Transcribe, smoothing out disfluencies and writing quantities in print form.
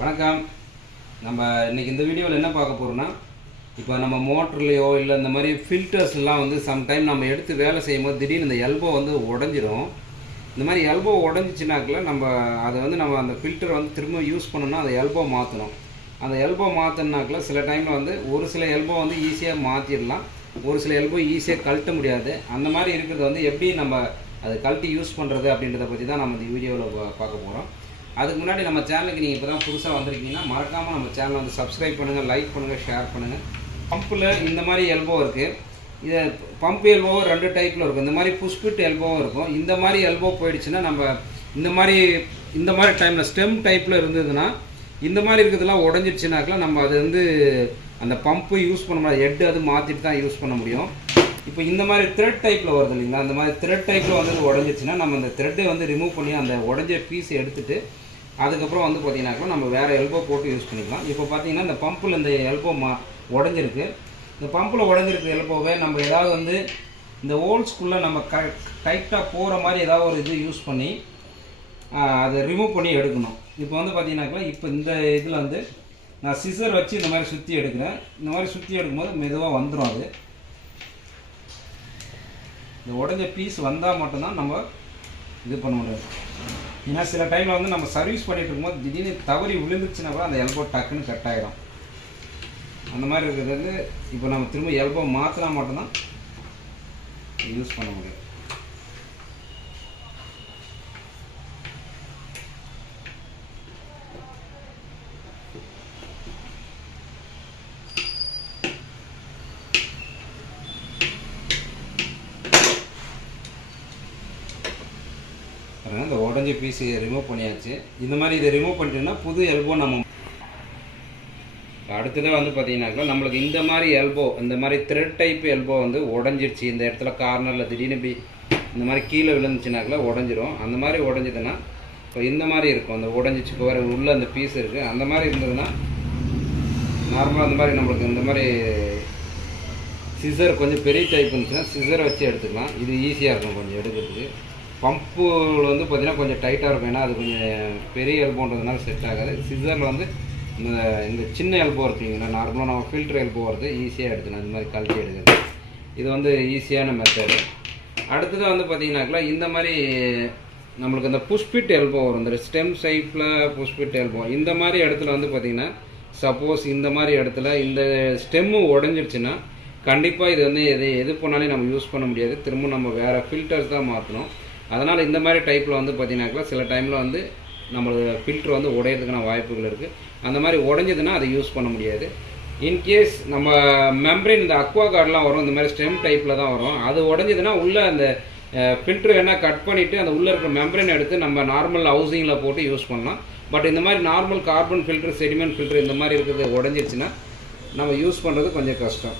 வணக்கம். நம்ம இன்றைக்கி இந்த வீடியோவில் என்ன பார்க்க போகிறோன்னா, இப்போ நம்ம மோட்டர்லேயோ இல்லை இந்த மாதிரி ஃபில்டர்ஸ்லாம் வந்து சம்டைம் நம்ம எடுத்து வேலை செய்யும்போது திடீர்னு இந்த எல்போ வந்து உடஞ்சிரும். இந்த மாதிரி எல்போ உடஞ்சிச்சினாக்கில் நம்ம அதை வந்து நம்ம அந்த ஃபில்டரை வந்து திரும்ப யூஸ் பண்ணணும்னா அந்த எல்போ மாற்றணும். அந்த எல்போ மாற்றினாக்கில் சில டைமில் வந்து ஒரு சில எல்போ வந்து ஈஸியாக மாற்றிடலாம், ஒரு சில எல்போ ஈஸியாக கழட்ட முடியாது. அந்த மாதிரி இருக்கிறது வந்து எப்படி நம்ம அதை கழட்டி யூஸ் பண்ணுறது அப்படின்றத பற்றி தான் நம்ம இந்த வீடியோவில் பார்க்க போகிறோம். அதுக்கு முன்னாடி நம்ம சேனலுக்கு நீங்கள் இப்போ தான் புதுசாக வந்திருக்கீங்கன்னா மறக்காமல் நம்ம சேனலை வந்து சப்ஸ்கிரைப் பண்ணுங்கள், லைக் பண்ணுங்கள், ஷேர் பண்ணுங்கள். பம்பில் இந்த மாதிரி எல்போ இருக்குது. இது பம்ப் எல்போ ரெண்டு டைப்பில் இருக்கும். இந்த மாதிரி புஷ்பிட் எல்போவும் இருக்கும். இந்த மாதிரி எல்போ போயிடுச்சுன்னா நம்ம இந்த மாதிரி டைமில் ஸ்டெம் டைப்பில் இருந்ததுன்னா இந்த மாதிரி இருக்கிறதுலாம் உடஞ்சிடுச்சுனாக்கெலாம் நம்ம அது வந்து அந்த பம்பு யூஸ் பண்ண முடியாது, ஹெட் அது மாற்றிட்டு தான் யூஸ் பண்ண முடியும். இப்போ இந்த மாதிரி த்ரெட் டைப்பில் வருது இல்லைங்களா, அந்த மாதிரி த்ரெட் டைப்பில் வந்து உடஞ்சிடுச்சுன்னா நம்ம அந்த த்ரெட்டை வந்து ரிமூவ் பண்ணி அந்த உடஞ்ச பீஸை எடுத்துகிட்டு அதுக்கப்புறம் வந்து பார்த்திங்கனாக்கா நம்ம வேறு எல்போ போட்டு யூஸ் பண்ணிக்கலாம். இப்போ பார்த்திங்கன்னா இந்த பம்பில் இந்த எல்போ உடஞ்சிருக்கு. இந்த பம்பில் உடஞ்சிருக்கு எல்போவே நம்ம ஏதாவது வந்து இந்த ஹோல்ஸ்குள்ளே நம்ம டைட்டாக போகிற மாதிரி ஏதாவது ஒரு இது யூஸ் பண்ணி அதை ரிமூவ் பண்ணி எடுக்கணும். இப்போ வந்து பார்த்திங்கனாக்கா இப்போ இந்த இதில் வந்து நான் சிசர் வச்சு இந்த மாதிரி சுற்றி எடுக்கிறேன். இந்த மாதிரி சுற்றி எடுக்கும்போது மெதுவாக வந்துடும். அது இந்த உடஞ்ச பீஸ் வந்தால் மட்டும்தான் நம்ம இது பண்ண முடியாது. ஏன்னா சில டைமில் வந்து நம்ம சர்வீஸ் பண்ணிகிட்டு இருக்கும்போது திடீர்னு தவறி விழுந்துச்சுன்னா கூட அந்த எல்போ டக்குன்னு கட் ஆகிடும். அந்த மாதிரி இருக்கிறது வந்து இப்போ நம்ம திரும்ப எல்போ மாற்றினா மட்டும்தான் யூஸ் பண்ண முடியும். இந்த உடஞ்ச பீஸ் ரிமூவ் பண்ணியாச்சு. இந்த மாதிரி இதை ரிமூவ் பண்ணிட்டோம்னா புது எல்போ நம்ம அடுத்ததாக வந்து பார்த்தீங்கன்னாக்கா நம்மளுக்கு இந்த மாதிரி எல்போ, இந்த மாதிரி த்ரெட் டைப் எல்போ வந்து உடஞ்சிருச்சு. இந்த இடத்துல கார்னரில் திடீர்னு இந்த மாதிரி கீழே விழுந்துச்சுனாக்கில் உடஞ்சிரும். அந்த மாதிரி உடஞ்சிதுன்னா இப்போ இந்த மாதிரி இருக்கும். அந்த உடஞ்சிச்சு இப்போ வேறு உள்ளே அந்த பீஸ் இருக்குது. அந்த மாதிரி இருந்ததுன்னா நார்மலாக அந்த மாதிரி நம்மளுக்கு இந்த மாதிரி சிசர் கொஞ்சம் பெரிய டைப் இருந்துச்சுன்னா சிசரை வச்சு எடுத்துக்கலாம். இது ஈஸியாக இருக்கும் கொஞ்சம் எடுக்கிறதுக்கு. பம்பில் வந்து பார்த்திங்கன்னா கொஞ்சம் டைட்டாக இருக்கும், ஏன்னா அது கொஞ்சம் பெரிய எல்போன்றதுனால செட் ஆகாது. சிசரில் வந்து இந்த சின்ன எல்போ இருக்குங்களா, நார்மலாக நம்ம ஃபில்டர் எல்போ வருது, ஈஸியாக எடுத்துக்கலாம். இந்த மாதிரி கழட்டி எடுக்கிறது இது வந்து ஈஸியான மெத்தடு. அடுத்ததாக வந்து பார்த்திங்கனாக்கா இந்த மாதிரி நம்மளுக்கு இந்த புஷ்பிட் எல்போ வரும். இந்த ஸ்டெம் ஷேப்பில் புஷ்பிட் எல்போ இந்த மாதிரி இடத்துல வந்து பார்த்திங்கன்னா சப்போஸ் இந்த மாதிரி இடத்துல இந்த ஸ்டெம்மு உடஞ்சிடுச்சுன்னா கண்டிப்பாக இது வந்து எது பண்ணாலும் நம்ம யூஸ் பண்ண முடியாது. திரும்ப நம்ம வேறு ஃபில்டர்ஸ் தான் மாற்றணும். அதனால் இந்த மாதிரி டைப்பில் வந்து பார்த்திங்கனாக்கா சில டைமில் வந்து நம்மளோட ஃபில்ட்ரு வந்து உடையிறதுக்கான வாய்ப்புகள் இருக்குது. அந்த மாதிரி உடஞ்சதுன்னா அதை யூஸ் பண்ண முடியாது. இன்கேஸ் நம்ம மெம்பரின் இந்த அக்வா கார்டெலாம் வரும், இந்த மாதிரி ஸ்டெம் டைப்பில் தான் வரும். அது உடஞ்சதுன்னா உள்ளே அந்த ஃபில்ட்ரு வேணால் கட் பண்ணிவிட்டு அந்த உள்ளே இருக்கிற மெம்பரின் எடுத்து நம்ம நார்மல் ஹவுசிங்கில் போட்டு யூஸ் பண்ணலாம். பட் இந்த மாதிரி normal carbon filter, sediment filter இந்த மாதிரி இருக்கிறது உடஞ்சிருச்சுன்னா நம்ம யூஸ் பண்ணுறது கொஞ்சம் கஷ்டம்.